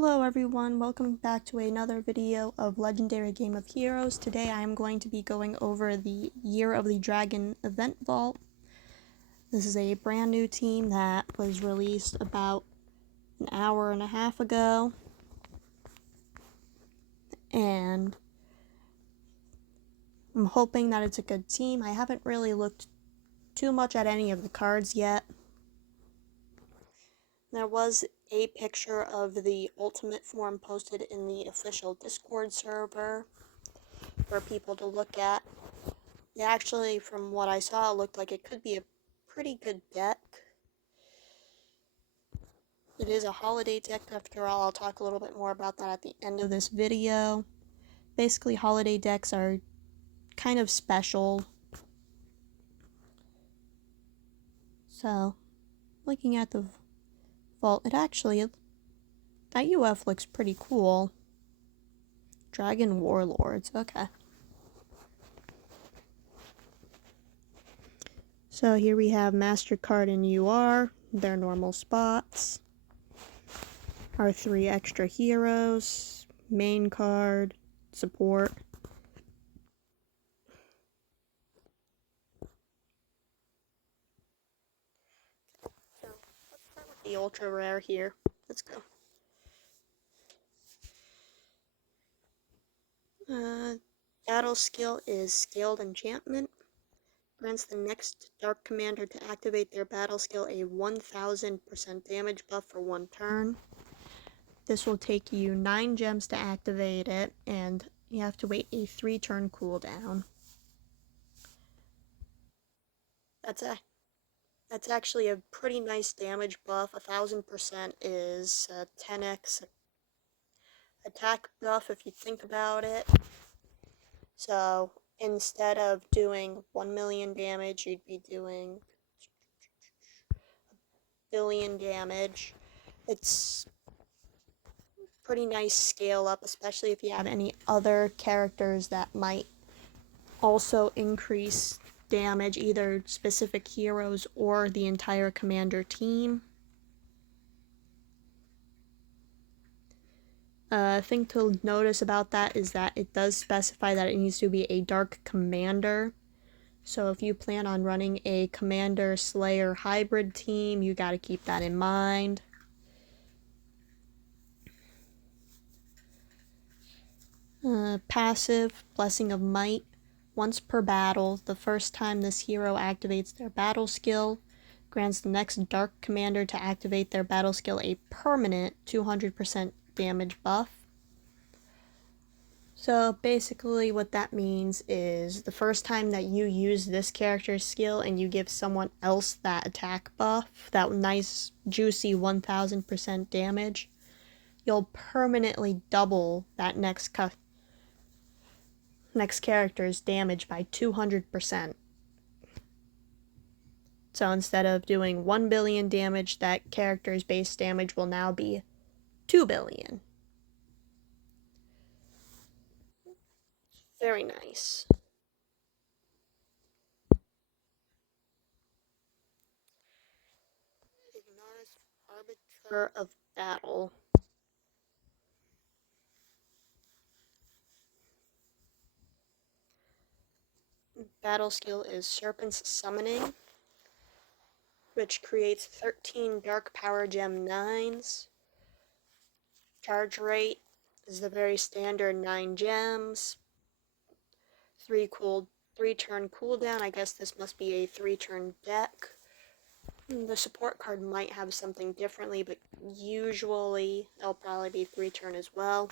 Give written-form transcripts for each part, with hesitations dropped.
Hello everyone, welcome back to another video of Legendary Game of Heroes. Today I am going to be going over the Year of the Dragon event vault. This is a brand new team that was released about an hour and a half ago. And I'm hoping that it's a good team. I haven't really looked too much at any of the cards yet. There was a picture of the ultimate form posted in the official Discord server for people to look at. It actually, from what I saw, looked like it could be a pretty good deck. It is a holiday deck after all. I'll talk a little bit more about that at the end of this video. Basically, holiday decks are kind of special. So, looking at the vault, that UF looks pretty cool. Dragon Warlords, okay. So here we have MasterCard and UR, their normal spots. Our 3 extra heroes, main card, support. So let's start with the ultra rare here. Let's go. Battle skill is Scaled Enchantment. Grants the next Dark Commander to activate their battle skill a 1000% damage buff for 1 turn. This will take you 9 gems to activate it, and you have to wait a 3-turn cooldown. That's actually a pretty nice damage buff. 1000% is 10x attack buff if you think about it. So instead of doing 1 million damage, you'd be doing billion damage. It's pretty nice scale up, especially if you have any other characters that might also increase damage, either specific heroes or the entire commander team. Thing to notice about that is that it does specify that it needs to be a dark commander. So if you plan on running a Commander Slayer hybrid team, you gotta keep that in mind. Passive, Blessing of Might. Once per battle, the first time this hero activates their battle skill, grants the next Dark Commander to activate their battle skill a permanent 200% damage buff. So basically what that means is the first time that you use this character's skill and you give someone else that attack buff, that nice juicy 1000% damage, you'll permanently double that next character's damage by 200%. So instead of doing 1 billion damage, that character's base damage will now be 2 billion. Very nice. Ignores Arbiter of Battle. Battle skill is Serpent's Summoning, which creates 13 Dark Power Gem 9s. Charge rate is the very standard 9 gems. 3-turn cooldown. I guess this must be a 3-turn deck. The support card might have something differently, but usually it'll probably be 3-turn as well.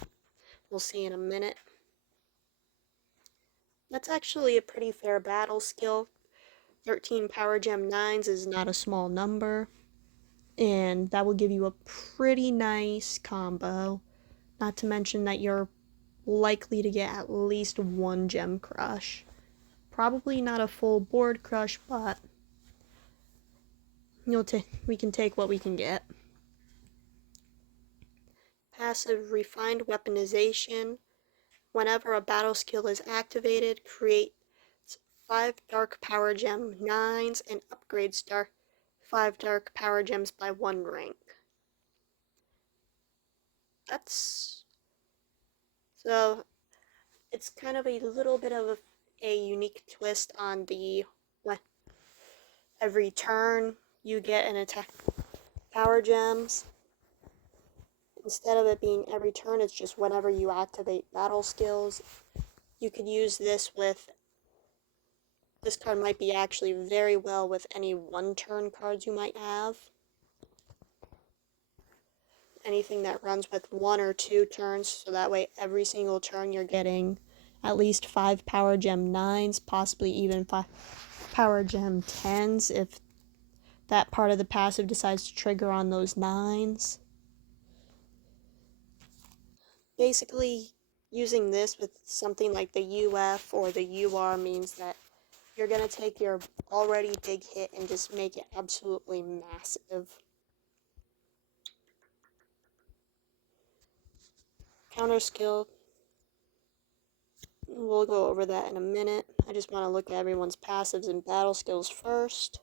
We'll see in a minute. That's actually a pretty fair battle skill. 13 Power Gem 9s is not a small number, and that will give you a pretty nice combo. Not to mention that you're likely to get at least 1 gem crush. Probably not a full board crush, but we can take what we can get. Passive Refined Weaponization. Whenever a battle skill is activated, create 5 Dark Power Gem 9s and upgrades 5 Dark Power Gems by 1 rank. that's so it's kind of a little bit of a unique twist on the when every turn you get an attack power gems. Instead of it being every turn, it's just whenever you activate battle skills. You could use this with, this card might be actually very well with any one-turn cards you might have. Anything that runs with 1 or 2 turns, so that way every single turn you're getting at least 5 Power Gem 9s, possibly even 5 Power Gem 10s if that part of the passive decides to trigger on those 9s. Basically, using this with something like the UF or the UR means that you're going to take your already big hit and just make it absolutely massive. Counter skill, we'll go over that in a minute. I just want to look at everyone's passives and battle skills first.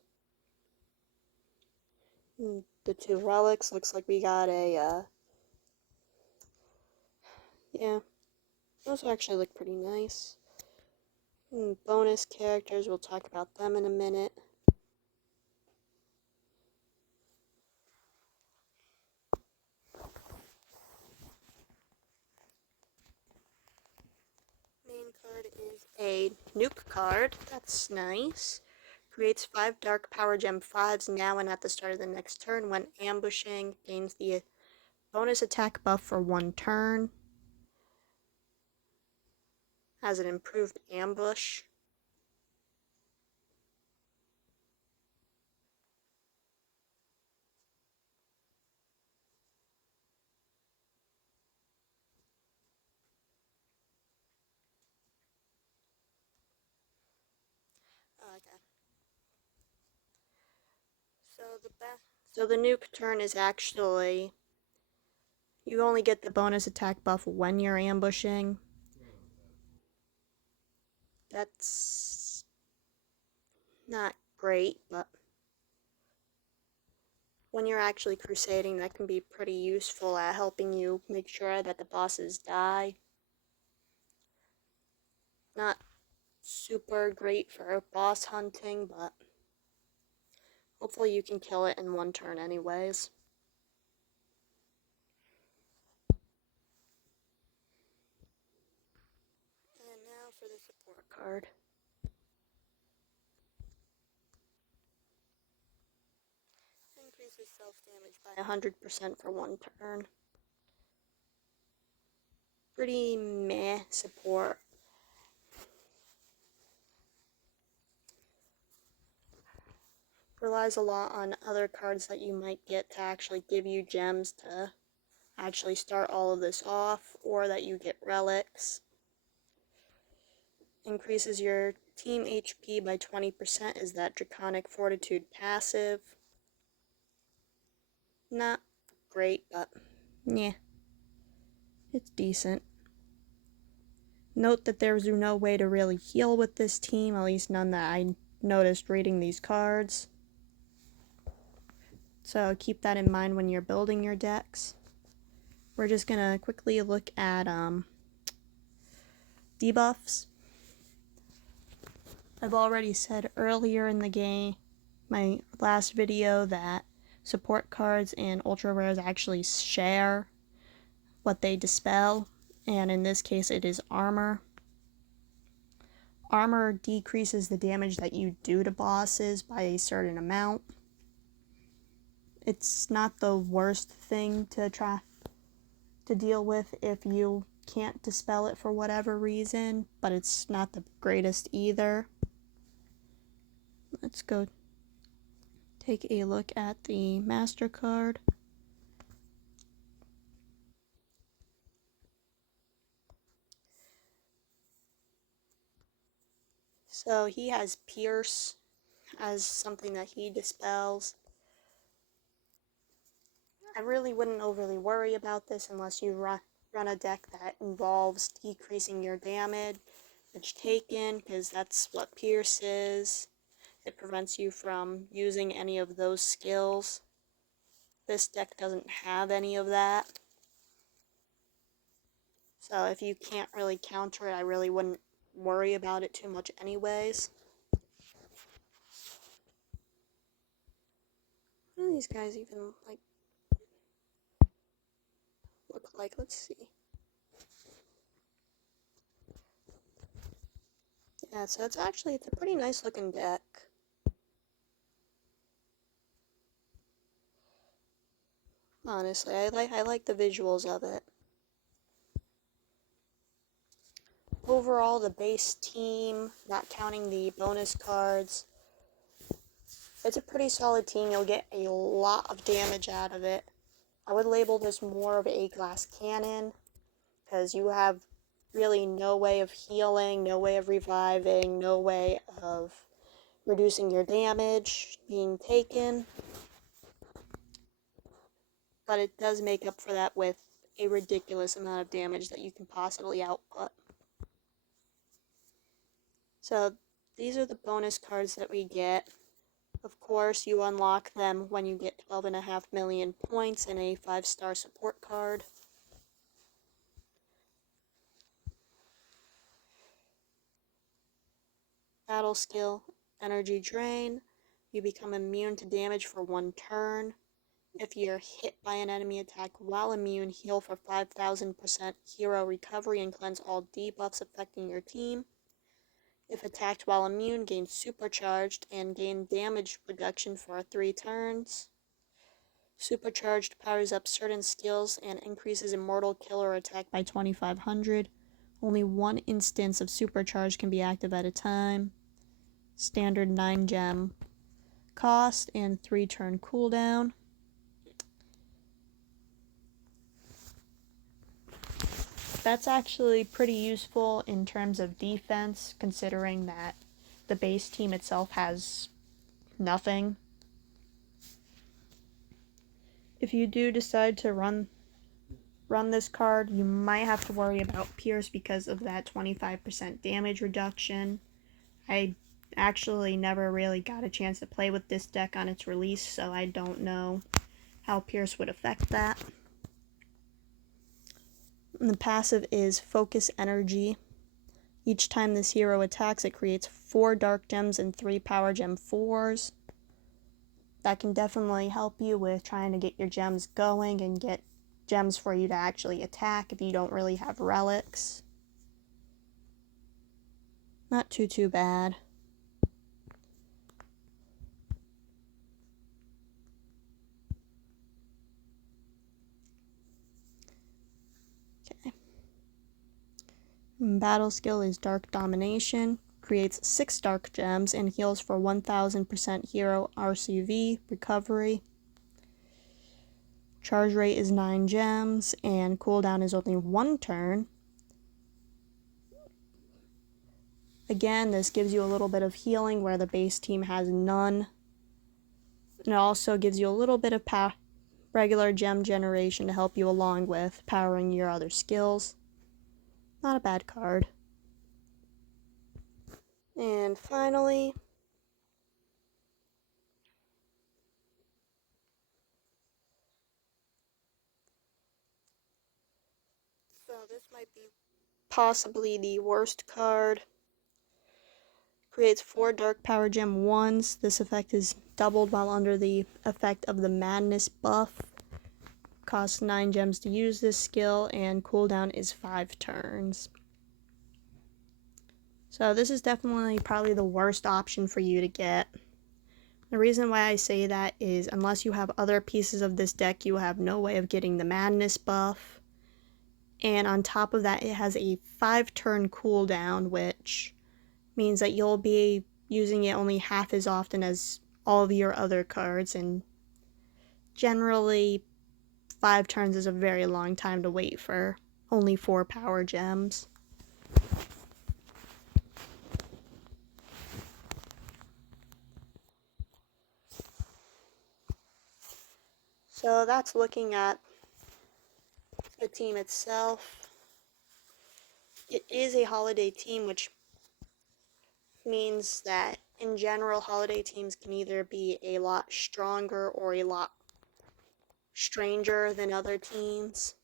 The 2 relics, looks like we got a, yeah, those actually look pretty nice. Bonus characters, we'll talk about them in a minute. Main card is a nuke card, that's nice. Creates 5 Dark Power Gem 5s now and at the start of the next turn. When ambushing, gains the bonus attack buff for 1 turn. Has an improved ambush. Okay. So the nuke turn is actually, you only get the bonus attack buff when you're ambushing. That's not great, but when you're actually crusading, that can be pretty useful at helping you make sure that the bosses die. Not super great for boss hunting, but hopefully you can kill it in 1 turn anyways. And now for the support card. Increases self-damage by 100% for 1 turn. Pretty meh support. Relies a lot on other cards that you might get to actually give you gems to actually start all of this off, or that you get relics. Increases your team HP by 20% is that Draconic Fortitude passive. Not great, but yeah, it's decent. Note that there's no way to really heal with this team, at least none that I noticed reading these cards. So keep that in mind when you're building your decks. We're just gonna quickly look at debuffs. I've already said earlier in the game, my last video, that support cards and ultra rares actually share what they dispel, and in this case it is armor. Armor decreases the damage that you do to bosses by a certain amount. It's not the worst thing to try to deal with if you can't dispel it for whatever reason, but it's not the greatest either. Let's go take a look at the MasterCard. So he has Pierce as something that he dispels. I really wouldn't overly worry about this unless you run a deck that involves decreasing your damage taken, because that's what Pierce is. It prevents you from using any of those skills. This deck doesn't have any of that. So if you can't really counter it, I really wouldn't worry about it too much anyways. What do these guys even look like? Let's see. Yeah, so it's a pretty nice looking deck. Honestly, I like the visuals of it. Overall, the base team, not counting the bonus cards, it's a pretty solid team. You'll get a lot of damage out of it. I would label this more of a glass cannon, because you have really no way of healing, no way of reviving, no way of reducing your damage being taken. But it does make up for that with a ridiculous amount of damage that you can possibly output. So these are the bonus cards that we get. Of course, you unlock them when you get 12.5 million points and a 5-star support card. Battle skill, energy drain. You become immune to damage for 1 turn. If you're hit by an enemy attack while immune, heal for 5,000% hero recovery and cleanse all debuffs affecting your team. If attacked while immune, gain supercharged and gain damage reduction for 3 turns. Supercharged powers up certain skills and increases immortal killer attack by 2,500. Only 1 instance of supercharge can be active at a time. Standard 9 gem cost and 3 turn cooldown. That's actually pretty useful in terms of defense, considering that the base team itself has nothing. If you do decide to run this card, you might have to worry about Pierce because of that 25% damage reduction. I actually never really got a chance to play with this deck on its release, so I don't know how Pierce would affect that. And the passive is Focus Energy. Each time this hero attacks, it creates 4 Dark Gems and 3 Power Gem 4s. That can definitely help you with trying to get your gems going and get gems for you to actually attack if you don't really have relics. Not too bad. Okay. Battle skill is Dark Domination. Creates 6 Dark Gems and heals for 1000% hero RCV recovery. Charge rate is 9 gems and cooldown is only 1 turn. Again, this gives you a little bit of healing where the base team has none. And it also gives you a little bit of regular gem generation to help you along with powering your other skills. Not a bad card. And finally, so this might be possibly the worst card. Creates 4 Dark Power Gem 1s. This effect is doubled while under the effect of the Madness buff. Costs 9 gems to use this skill, and cooldown is 5 turns. So this is definitely probably the worst option for you to get. The reason why I say that is unless you have other pieces of this deck, you have no way of getting the Madness buff. And on top of that, it has a 5-turn cooldown, which means that you'll be using it only half as often as all of your other cards, and generally 5 turns is a very long time to wait for only 4 power gems. So that's looking at the team itself. It is a holiday team, which means that in general, holiday teams can either be a lot stronger or a lot stranger than other teams.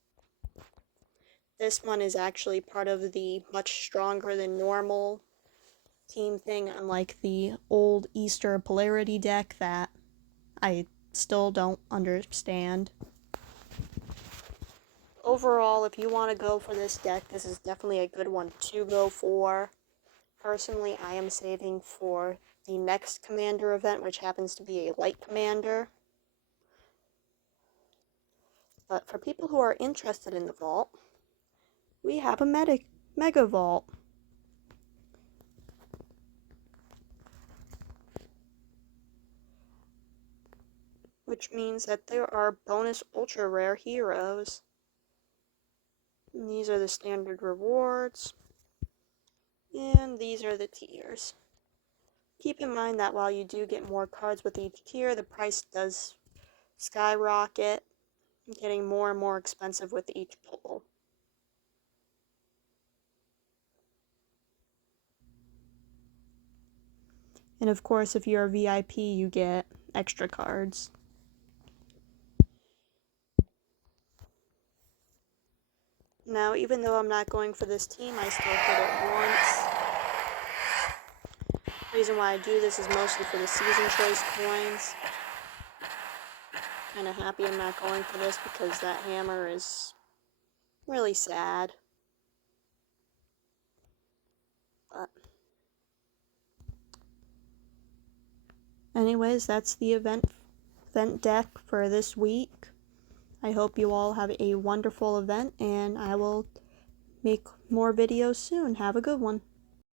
This one is actually part of the much stronger than normal team thing, unlike the old Easter Polarity deck that I still don't understand. Overall, if you want to go for this deck, this is definitely a good one to go for. Personally, I am saving for the next Commander event, which happens to be a Light Commander. But for people who are interested in the Vault, we have a Mega Vault. Which means that there are bonus ultra rare heroes. And these are the standard rewards. And these are the tiers. Keep in mind that while you do get more cards with each tier, the price does skyrocket, getting more and more expensive with each pull. And of course, if you're a VIP, you get extra cards. Now, even though I'm not going for this team, I still hit it once. The reason why I do this is mostly for the season choice coins. Kind of happy I'm not going for this because that hammer is really sad. But anyways, that's the event deck for this week. I hope you all have a wonderful event, and I will make more videos soon. Have a good one.